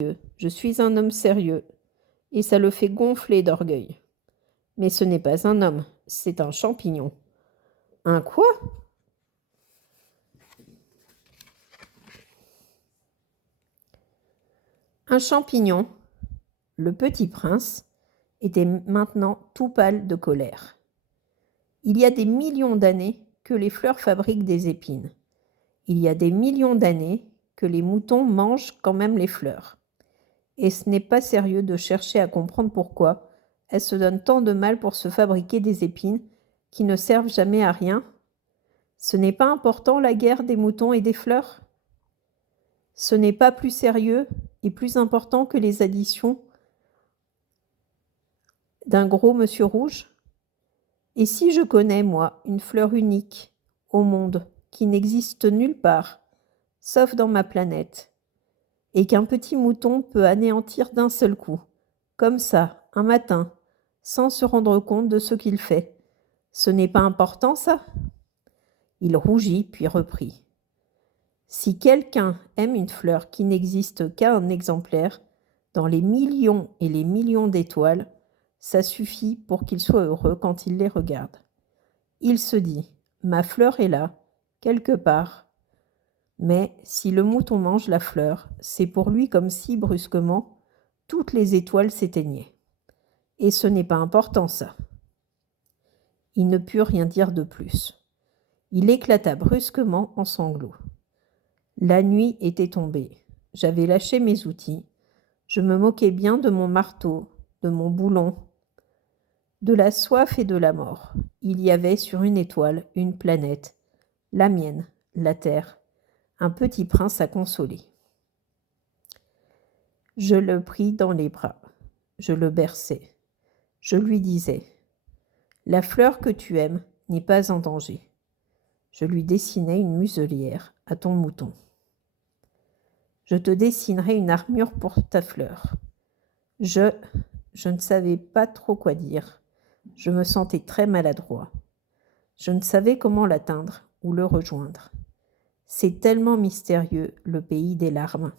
Je suis un homme sérieux, et ça le fait gonfler d'orgueil. Mais ce n'est pas un homme, c'est un champignon. Un quoi? Un champignon, le petit prince, était maintenant tout pâle de colère. Il y a des millions d'années que les fleurs fabriquent des épines. Il y a des millions d'années que les moutons mangent quand même les fleurs. Et ce n'est pas sérieux de chercher à comprendre pourquoi elles se donnent tant de mal pour se fabriquer des épines qui ne servent jamais à rien. Ce n'est pas important la guerre des moutons et des fleurs? Ce n'est pas plus sérieux et plus important que les additions d'un gros monsieur rouge? Et si je connais, moi, une fleur unique au monde qui n'existe nulle part, sauf dans ma planète, et qu'un petit mouton peut anéantir d'un seul coup, comme ça, un matin, sans se rendre compte de ce qu'il fait, ce n'est pas important, ça? Il rougit, puis reprit. Si quelqu'un aime une fleur qui n'existe qu'à un exemplaire, dans les millions et les millions d'étoiles, ça suffit pour qu'il soit heureux quand il les regarde. Il se dit, ma fleur est là, quelque part. Mais si le mouton mange la fleur, c'est pour lui comme si, brusquement, toutes les étoiles s'éteignaient. Et ce n'est pas important, ça. Il ne put rien dire de plus. Il éclata brusquement en sanglots. La nuit était tombée. J'avais lâché mes outils. Je me moquais bien de mon marteau, de mon boulon, de la soif et de la mort. Il y avait sur une étoile une planète, la mienne, la Terre, un petit prince à consoler. Je le pris dans les bras. Je le berçais. Je lui disais, la fleur que tu aimes n'est pas en danger. Je lui dessinais une muselière à ton mouton. Je te dessinerai une armure pour ta fleur. Je ne savais pas trop quoi dire. Je me sentais très maladroit. Je ne savais comment l'atteindre ou le rejoindre. C'est tellement mystérieux, le pays des larmes.